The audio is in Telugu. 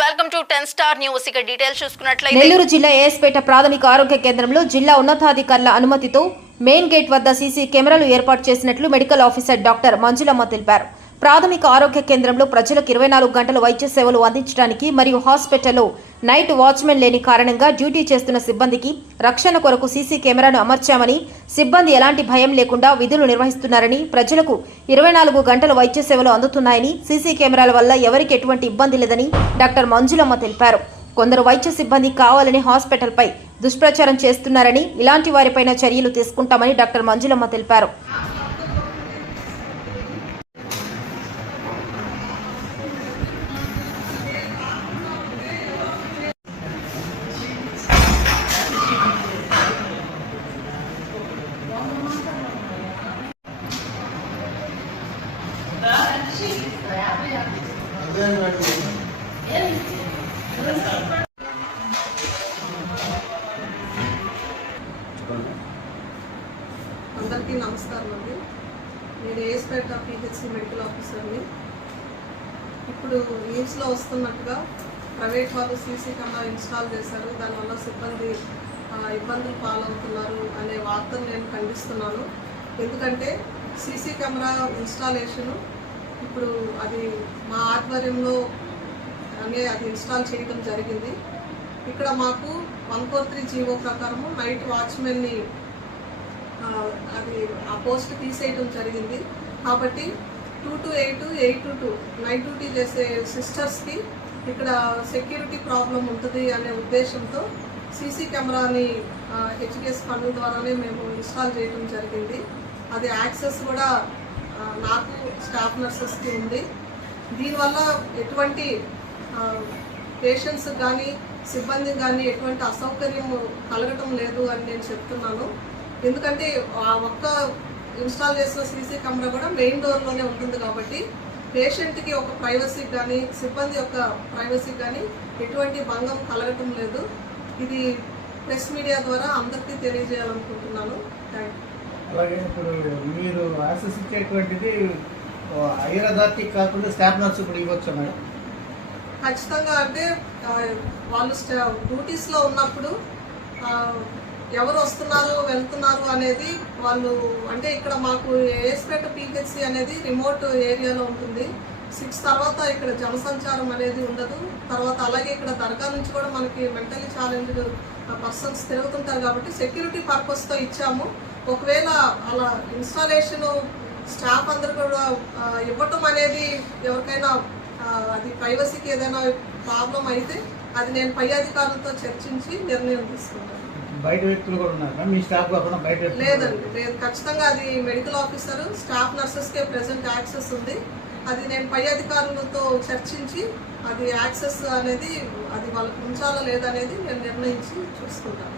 Welcome to 10 star news. ఇక డీటెయిల్స్ చూసుకున్నట్లయితే నెల్లూరు జిల్లా ఏఎస్పేట ప్రాథమిక ఆరోగ్య కేంద్రంలో జిల్లా ఉన్నతాధికారుల అనుమతితో మెయిన్ గేట్ వద్ద సీసీ కెమెరాలు ఏర్పాటు చేసినట్లు మెడికల్ ఆఫీసర్ డాక్టర్ మంజులమ్మ తెలిపారు. ప్రాథమిక ఆరోగ్య కేంద్రంలో ప్రజలకు 24 గంటల వైద్య సేవలు అందించడానికి మరియు హాస్పిటల్లో నైట్ వాచ్మెన్ లేని కారణంగా డ్యూటీ చేస్తున్న సిబ్బందికి రక్షణ కొరకు సీసీ కెమెరాను అమర్చామని, సిబ్బంది ఎలాంటి భయం లేకుండా విధులు నిర్వహిస్తున్నారని, ప్రజలకు 24 గంటల వైద్య సేవలు అందుతున్నాయని, సీసీ కెమెరాల వల్ల ఎవరికి ఎటువంటి ఇబ్బంది లేదని డాక్టర్ మంజులమ్మ తెలిపారు. కొందరు వైద్య సిబ్బంది కావాలని హాస్పిటల్పై దుష్ప్రచారం చేస్తున్నారని, ఇలాంటి వారిపైన చర్యలు తీసుకుంటామని డాక్టర్ మంజులమ్మ తెలిపారు. అందరికీ నమస్కారం అండి. నేను ఏఎస్పేట పిహెచ్సి మెడికల్ ఆఫీసర్ని. ఇప్పుడు న్యూస్లో వస్తున్నట్టుగా ప్రైవేట్ వాళ్ళు సీసీ కెమెరా ఇన్స్టాల్ చేశారు, దానివల్ల సిబ్బంది ఇబ్బందులు పాలవుతున్నారు అనే వార్తను నేను ఖండిస్తున్నాను. ఎందుకంటే సీసీ కెమెరా ఇన్స్టాలేషను ఇప్పుడు అది మా ఆధ్వర్యంలో అది ఇన్స్టాల్ చేయడం జరిగింది. ఇక్కడ మాకు 143 జీవో ప్రకారము నైట్ వాచ్మెన్ని అది ఆ పోస్ట్ తీసేయడం జరిగింది. కాబట్టి 2 to 8, 8 to 2 నైట్ డ్యూటీ చేసే సిస్టర్స్కి ఇక్కడ సెక్యూరిటీ ప్రాబ్లం ఉంటుంది అనే ఉద్దేశంతో సీసీ కెమెరాని హెచ్డిఎస్ ఫండ్ ద్వారానే మేము ఇన్స్టాల్ చేయడం జరిగింది. అది యాక్సెస్ కూడా నాకు స్టాఫ్ నర్సెస్కి ఉంది. దీనివల్ల ఎటువంటి పేషెంట్స్ కానీ సిబ్బందికి కానీ ఎటువంటి అసౌకర్యం కలగటం లేదు అని నేను చెప్తున్నాను. ఎందుకంటే ఆ ఒక్క ఇన్స్టాల్ చేసిన సీసీ కెమెరా కూడా మెయిన్ డోర్లోనే ఉంటుంది కాబట్టి పేషెంట్కి ఒక ప్రైవసీకి కానీ సిబ్బంది యొక్క ప్రైవసీకి కానీ ఎటువంటి భంగం కలగటం లేదు. ఇది ప్రెస్ మీడియా ద్వారా అందరికీ తెలియజేయాలనుకుంటున్నాను. Thank you. అలాగే ఇప్పుడు మీరు యాక్సెస్ ఇచ్చేటువంటిది హైయర్ అథారిటీ కాకుండా స్టాఫ్ నర్సు కూడా ఇవ్వచ్చు మేడం? ఖచ్చితంగా. అంటే వాళ్ళు డ్యూటీస్లో ఉన్నప్పుడు ఎవరు వస్తున్నారు వెళ్తున్నారు అనేది వాళ్ళు, అంటే ఇక్కడ మాకు ఏఎస్పేట పిహెచ్సి అనేది రిమోట్ ఏరియాలో ఉంటుంది. 6 తర్వాత ఇక్కడ జనసంచారం అనేది ఉండదు. తర్వాత అలాగే ఇక్కడ దర్గా నుంచి కూడా మనకి మెంటలీ ఛాలెంజ్డ్ పర్సన్స్ తిరుగుతుంటారు కాబట్టి సెక్యూరిటీ పర్పస్తో ఇచ్చాము. ఒకవేళ అలా ఇన్స్టాలేషన్ స్టాఫ్ అందరు కూడా ఇవ్వటం అనేది ఎవరికైనా అది ప్రైవసీకి ఏదైనా ప్రాబ్లం అయితే అది నేను పై అధికారులతో చర్చించి నిర్ణయం తీసుకుంటాను. బయట వ్యక్తులు కూడా ఉన్నారు మీ స్టాఫ్ కాకుండా? బయట లేదండి, లేదు. ఖచ్చితంగా అది మెడికల్ ఆఫీసర్ స్టాఫ్ నర్సెస్కే ప్రెసెంట్ యాక్సెస్ ఉంది. అది నేను పై అధికారులతో చర్చించి అది యాక్సెస్ అనేది అది వాళ్ళకి ఉంచాలా లేదనేది నేను నిర్ణయించి చూసుకుంటాను.